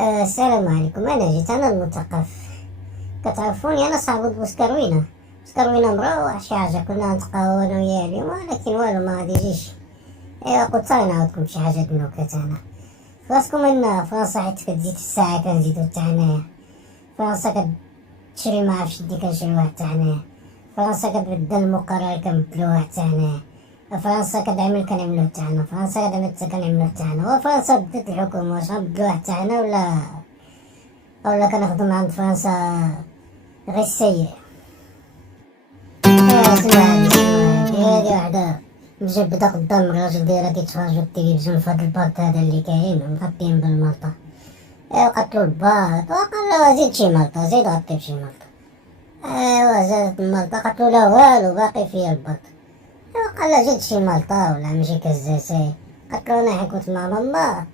السلام عليكم. انا جيت انا المثقف. كتعرفوني انا صاحب بوسكروينه. بوسكروينه مروح شي حاجه كنا نتقهوى انا وياه اليوم، ولكن والو ما غادي يجيش. ايوا قلت صافي نعاودكم شي حاجه د النكت. انا فراسكم ان فرنسا حيت كتزيد في الساعه كنزيدو حتى حنايا. فرنسا كتشري ما عرفتش دي كنشريوها حتى حنايا. فرنسا كتبدل المقرر كنبدلوه حتى حنايا. فرنسا كتعمل كنعملوه حتى حنا. فرنسا كتعمل حتى كنعملوه حتى حنا. وفرنسا بدات الحكومه، واش غنبدلوها حتى حنا ولا كنخدم عند فرنسا غير السيء. هادي وحده مجبده قدام الراجل دايره كيتفرجوا التلفزيون في هاد البارت هذا اللي كاين ومغطيين بالمالطا. ايوا قتلو البارت وقال له زيد شي مالطا، زيد غطي بشي مالطا. ايوا زادت المالطا، قتلو لا والو باقي فيا البارت. ايوا قال له زيد شي مالطا ولا ماشي كزاسي. قتلو انا حين كنت مع ماما،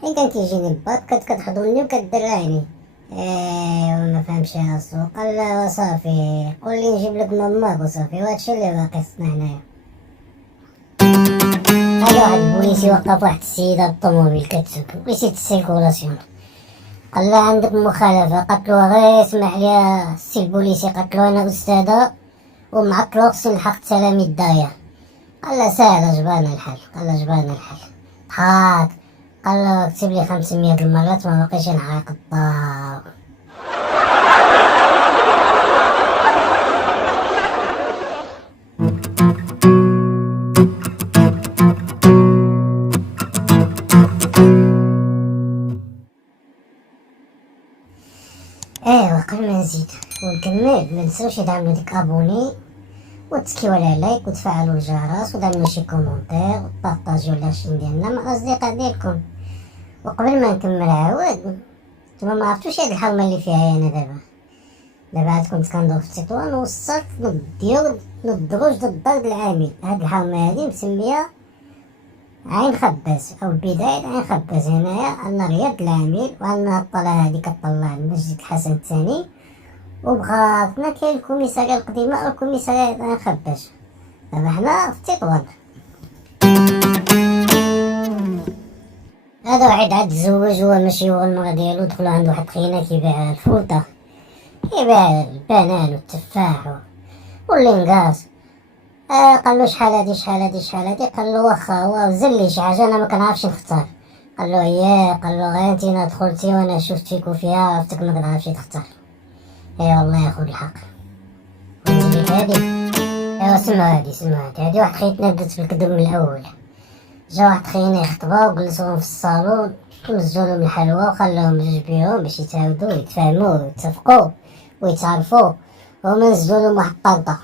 حين كان كيجيني البارت كتحضني وكدرعني. ايوا ما فهمش راسو، قال له صافي قولي نجيب لك ماماك وصافي، وهادشي اللي باقي خصنا هنايا. هذا واحد البوليسي وقف واحد السيدة بالطوموبيل كتسوق بغيتي السيركولاسيون، قال لها عندك مخالفة. قالتلو غير اسمح لي السي البوليسي، قالتلو انا استاذة ومعطلة خصني نلحق التلاميذ دايا. قال لها ساهلة جبرنا الحل، قال لها جبرنا الحل. ضحك، قال له كتب لي 500 المرات ما بقيش نحرق الدار. ايوا قبل ما نزيد ونكمل منساوش تعملوا ديك ابوني وتسكيو على لايك وتفعلوا الجرس ودعملوا شي كومونتير وبارطاجيو لاشين ديالنا مع الاصدقاء ديالكم. وقبل ما نكمل عاود، نتوما ما عرفتوش هاد الحومه اللي فيها انا دابا عاد كنت كندور في تطوان ووصلت نض الدروج ضد الدار د العامل. هاد الحومه هادي مسميه عين خباز او بداية عين خباز. هنايا عندنا رياض العامل وعندنا الطلعة هادي كطلع المسجد الحسن الثاني، وبغاتنا كاين الكوميسارية القديمة او الكوميسارية عين خباز. دابا حنا في تطوان. هذا واحد عاد تزوج هو ماشي هو المرا ديالو، دخلو عند واحد خينا كيبيع الفوطة، كيبيع البنان والتفاح واللينكاس. قالو شحال هادي شحال هادي شحال هادي؟ قالو واخا هو زل لي شي حاجه انا ما كنعرفش نختار. قالو اييه، قالو غير انتينا دخلتي وانا شفت فيك وفيها عرفتك ما كتعرفش تختار. اي والله ياخد الحق. ونزيد هادي، ايوا سمعوا هادي واحد خيتنا بدات في الكذب من الاول. جا واحد خينا يخطبها وجلسوهم في الصالون ومزجولهم الحلوى وخلاهم جوج بيهم باش يتعاودوا يتفاهموا ويتفقوا ويتعرفوا، وهما نزلولهم واحد الطرطه.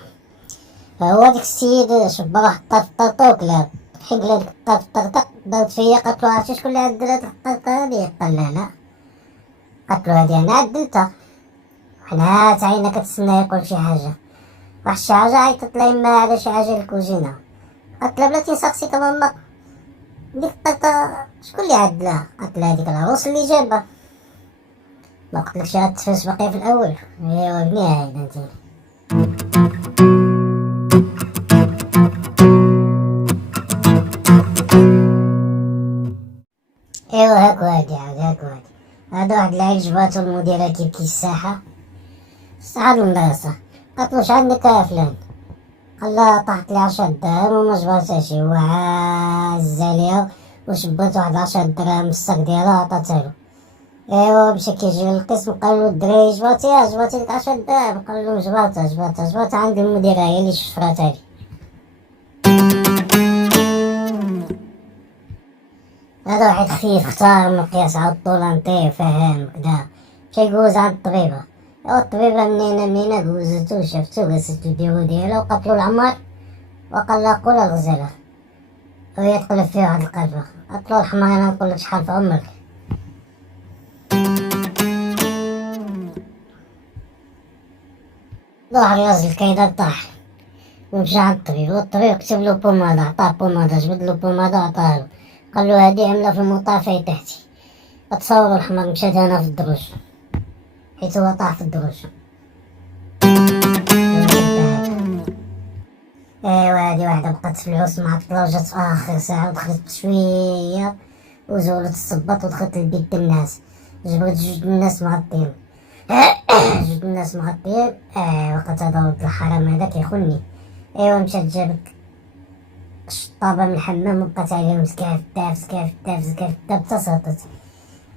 هو ديك السيد شبا واحد الطرطه وكلا حيت قال ديك الطرطه دارت فيا. قالت له عرفتي شكون اللي عدل هاد الطرطه هادي؟ قال لا. قالت له هادي انا عدلتها. حنا تعينا كتسنى يقول شي حاجه، واحد شي حاجه عيطت لها يما على شي حاجه للكوزينه. قالت لها بلاتي نسقسيك ماما ديك الطرطه شكون اللي عدلها؟ قالت لها هاديك العروس اللي جابها. ما قلتلكش هاد التفاس باقي في الاول؟ ايوا بني عايده انتي. ايوا هاكو هادي هذا واحد العيل جباتو المديرة كيبكي الساحة المدرسة. قالتلو شحال عندك يا فلان؟ قال لها طاحت لي 10 دراهم وما جبرتهاش. هو عاز عليها وشبات واحد 10 دراهم من الصاك ديالها عطاتهالو. ايوا مشى كيجي للقسم قالو الدراري جبرتيها ديك 10 دراهم؟ قالو جبرتها عند المديرة هي اللي شفراتها لي. هذا واحد خفيف اختار مقياس على الطول نطيه فاهم كدا، مشى يجوز عند الطبيبة. الطبيبة منينة جوزتو شافتو غسلتو ديالها وقتلو العمر وقال لها قول الغزالة وهي تقلب فيه واحد القلبة. قالتلو الحمار انا نقولك شحال في عمرك. واحد راجل كيدا طاح ومشى عند الطبيب، والطبيب كتبلو بومادا، عطاه بومادا، جبدلو بومادا عطاهالو. قالو هادي عاملة في المطافي تحتي. تصوروا الحمار مشات هنا في الدروج حيت هو طاح في الدروج. ايوا هادي واحدة بقات في العوس معطلة وجات في اخر ساعة ودخلت بشوية وزولت الصباط ودخلت لبيت الناس. جبت جوج الناس مغطين. جوج الناس مغطين. وقت هذا ولد الحرام هذا كيخوني. ايوا مشات جابت الشطابة من الحمام وبقات عليهم زكاف داف زكاف داف زكاف داف حتى سقطت.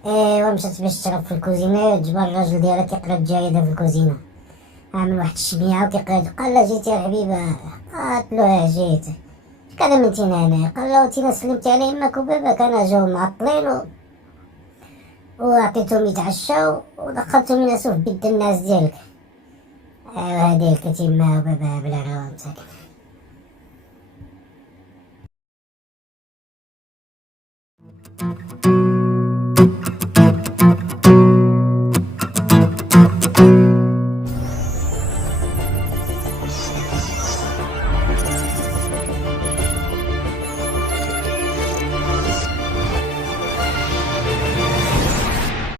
ايوا مشات باش تشرب في الكوزينة، جبر الراجل ديالها كيقرا الجريدة في الكوزينة، عامل واحد الشميعة وكيقرا. قال لها جيتي يا حبيبة؟ قالت له جيت. كذا من تينا هنا؟ قال له تينا سلمتي على يماك وباباك، انا جاو معطلين وعطيتهم يتعشاو ودخلتهم ينعسو في بيت الناس ديالك. ايوا هادي الكتيمة وباباها بلا روان ساكن.